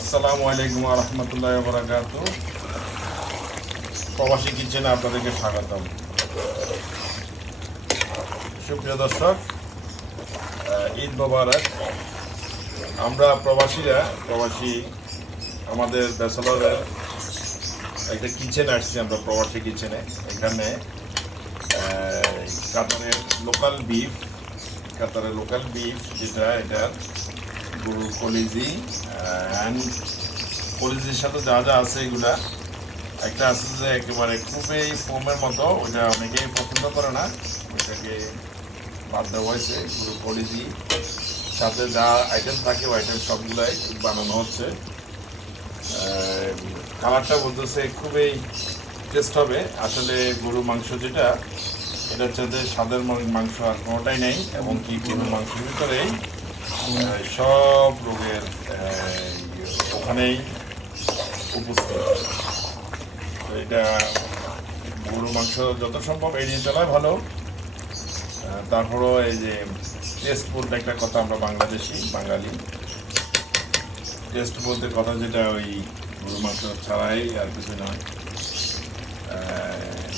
আসসালামু আলাইকুম রহমতুল্লাহ বরাকাত প্রবাসী কিচেনে আপনাদেরকে স্বাগতম। সুপ্রিয় দর্শক ঈদ মোবারক। আমরা প্রবাসীরা, প্রবাসী আমাদের ব্যাচেলরের একটা কিচেন আসছি আমরা প্রবাসী কিচেনে। এখানে কাতারের লোকাল বিফ কাতারের লোকাল বিফ যেটা এটা গরুর কলিজি অ্যান্ড কলিজির সাথে যা যা আছে এগুলা, একটা আছে যে একেবারে খুবই ফোমের মতো ওটা অনেকেই পছন্দ করে না, ওইটাকে বাদ দেওয়া হয়েছে গরুর কলিজি। সাথে যা আইটেম থাকে, ওই আইটেম সবগুলাই বানানো হচ্ছে। কালারটা বলতেছে খুবই টেস্ট হবে। আসলে গরু মাংস যেটা এটা হচ্ছে যে স্বাদের মান- মাংস আর কোনোটাই নেই, এবং কি গরুর মাংসের ভিতরেই সব রোগের ওখানেই উপস্থিত। এটা গরুর মাংস যত সম্ভব এড়িয়ে চলাই ভালো। তারপরও এই যে টেস্ট বলতে একটা কথা আমরা বাংলাদেশি, বাঙালি। টেস্ট বলতে কথা যেটা ওই গরু, মাংস ছাড়াই আর কিছু নয়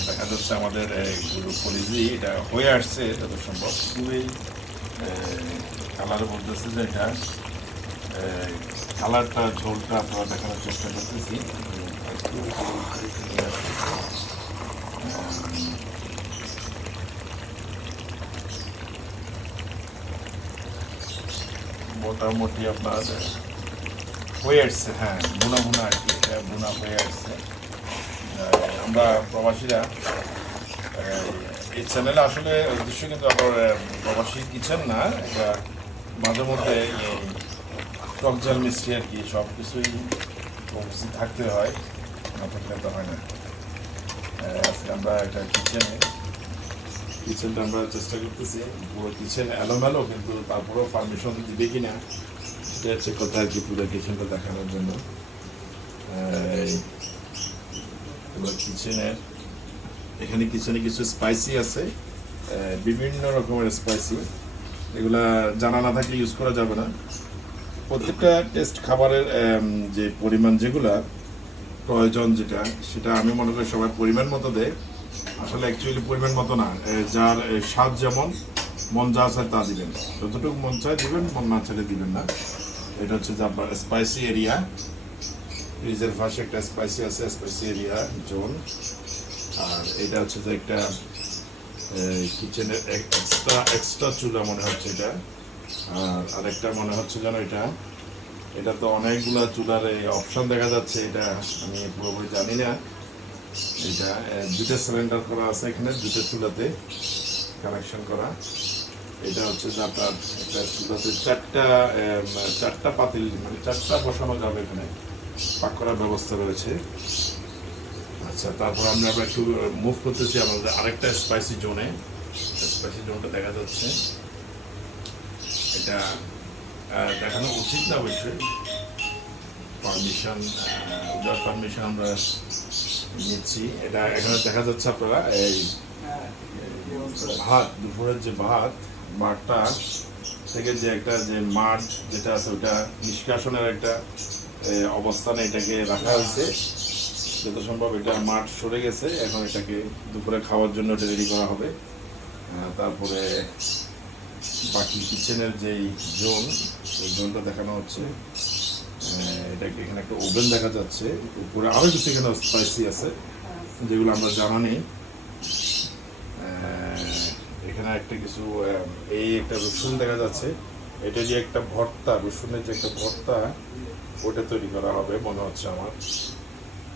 দেখা যাচ্ছে আমাদের গরু কলিজি এটা হয়ে আসছে যত সম্ভব। খুবই কালার বলতেছে যে এটা কালারটা ঝোলটা আপনারা দেখানোর চেষ্টা করতেছি। মোটামুটি আপনার হয়ে আসছে হ্যাঁ বুনা বুনা আর কি বুনা হয়ে আসছে। আমরা প্রবাসীরা এই চ্যানেলে আসলে উদ্দেশ্য কিন্তু আহ, প্রবাসী কিচেন না এটা মাঝে মধ্যে, এই টক ঝাল মিষ্টি আর কি সব কিছুই উপস্থিত থাকতে হয়, না থাকলে তো হয় না। আজকে আমরা একটা কিচেনে কিচেনটা আমরা চেষ্টা করতেছি, পুরো কিচেন এলোমেলো, কিন্তু তারপরেও পারমিশন দিবে কি না সেটা হচ্ছে কথা আর কি পুরো কিচেনটা দেখানোর জন্য। কিচেনের এখানে কিচেনে কিছু স্পাইসি আছে বিভিন্ন রকমের স্পাইসি এগুলা জানা না থাকলে ইউজ করা যাবে না। প্রত্যেকটা টেস্ট খাবারের যে পরিমাণ যেগুলা, প্রয়োজন যেটা, সেটা আমি মনে করি সবাই পরিমাণ মতো দেয়। আসলে অ্যাকচুয়ালি পরিমাণ মতো না। যার স্বাদ যেমন, মন যা চায় তা দিবেন। যতটুকু মন চায় দিবেন, মন না চাইলে দিবেন না। এটা হচ্ছে যে আপনার স্পাইসি এরিয়া ফ্রিজের পাশে একটা স্পাইসি আছে স্পাইসি এরিয়া জোন আর এটা হচ্ছে যে একটা কিচেনের এক্সট্রা এক্সট্রা চুলা মনে হচ্ছে এটা। আর আরেকটা মনে হচ্ছে যেন এটা। এটা তো অনেকগুলা চুলার অপশন দেখা যাচ্ছে এটা। আমি পুরোপুরি জানি না। এটা দুটো সিলিন্ডার করা আছে এখানে দুটো চুলাতে কানেকশন করা। এটা হচ্ছে যে আপনার একটা চুলাতে চারটা চারটা পাতিল মানে চারটা বসানো যাবে এখানে। পাক করার ব্যবস্থা রয়েছে। আচ্ছা তারপর আমরা আবার একটু মুভ করতেছি আমাদের আরেকটা স্পাইসি জোনে স্পাইসি জোনটা দেখা যাচ্ছে। এটা দেখানো উচিত না অবশ্যই। পারমিশন উইদাউট পারমিশন আমরা নিচ্ছি। এটা এখানে দেখা যাচ্ছে আপনারা, এই ভাত, দুপুরের যে ভাত, মাঠটা, থেকে যে একটা যে মাঠ যেটা আছে, ওটা নিষ্কাশনের একটা অবস্থানে এটাকে রাখা হয়েছে। যত সম্ভব, এটা মাঠ সরে গেছে। এখন এটাকে দুপুরে খাওয়ার জন্য এটা রেডি করা হবে। তারপরে বাকি কিচেনের যেই জোন সেই জোনটা দেখানো হচ্ছে। এটাকে এখানে একটা ওভেন দেখা যাচ্ছে। উপরে আরও কিছু এখানে স্পাইসি আছে, যেগুলো আমরা জানা নেই। এখানে একটা কিছু এই একটা রসুন দেখা যাচ্ছে। এটা যে একটা ভর্তা, রসুনের যে একটা ভর্তা, ওটা তৈরি করা হবে, মনে হচ্ছে আমার।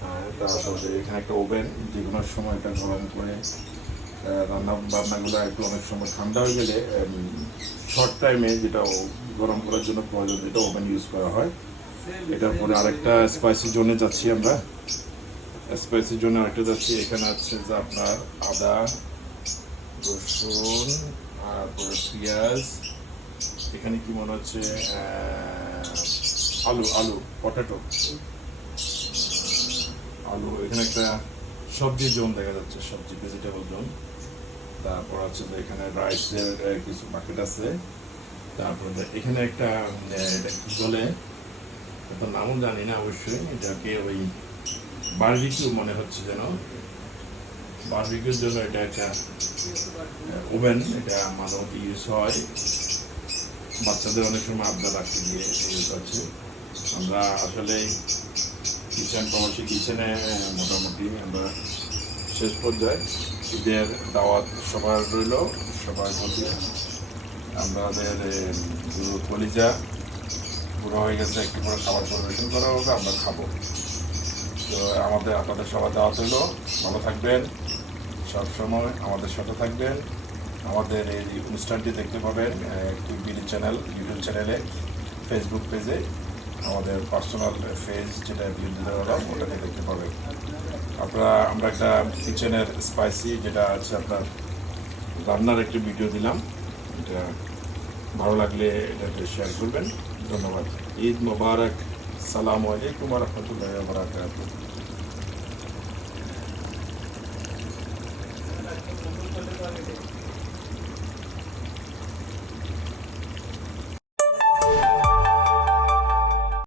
হ্যাঁ, তারপরে এখানে একটা ওভেন যে কোনো সময় এটা গরম করে রান্না বান্নাগুলো একটু অনেক সময় ঠান্ডা হয়ে গেলে শর্ট টাইমে যেটা গরম করার জন্য প্রয়োজন যেটা ওভেন ইউজ করা হয়। এটার পরে আরেকটা স্পাইসি জোনে যাচ্ছি আমরা। স্পাইসি জোনে আরেকটা যাচ্ছি এখানে আছে যে আপনার আদা রসুন তারপরে পেঁয়াজ এখানে কি মনে হচ্ছে আলু আলু পটেটো আলু এখানে একটা সবজি জোন দেখা যাচ্ছে, সবজি ভেজিটেবল জোন। তারপর আছে যে এখানে রাইসের কিছু বাকেট আছে। তারপরে এখানে একটা জলে তো নামও জানি না অবশ্যই। এটাকে ওই বার্বিকিউ মনে হচ্ছে যেন। বার্বিকিউর জন্য এটা একটা ওভেন এটা মাঝে ইউজ হয়। বাচ্চাদের অনেক সময় আবদার রাখতে গিয়ে ইউজ হচ্ছে আমরা আসলে কিচেন প্রবাসী কিচেনে মোটামুটি আমরা শেষ পর্যায়ে ঈদের দাওয়াত সবার রইল, সবার মধ্যে আমাদের কলিজা পুরো হয়ে গেছে, একটু করে খাবার পরিবেশন করা হবে, আমরা খাব। তো আমাদের, আপনাদের সবার দাওয়াত হলো ভালো থাকবেন সবসময় আমাদের সাথে থাকবেন। আমাদের এই অনুষ্ঠানটি দেখতে পাবেন টিভি চ্যানেল, ইউটিউব চ্যানেলে, ফেসবুক পেজে। আমাদের পার্সোনাল ফেজ যেটা ওরা ওটাকে দেখতে পাবেন আপনারা, আমরা একটা কিচেনের স্পাইসি যেটা আছে আপনার রান্নার একটি ভিডিও দিলাম। এটা ভালো লাগলে এটা একটু শেয়ার করবেন। ধন্যবাদ। ঈদ মোবারক। সালাম আলাইকুম রহমতুল্লাহ বারাকাতুহ।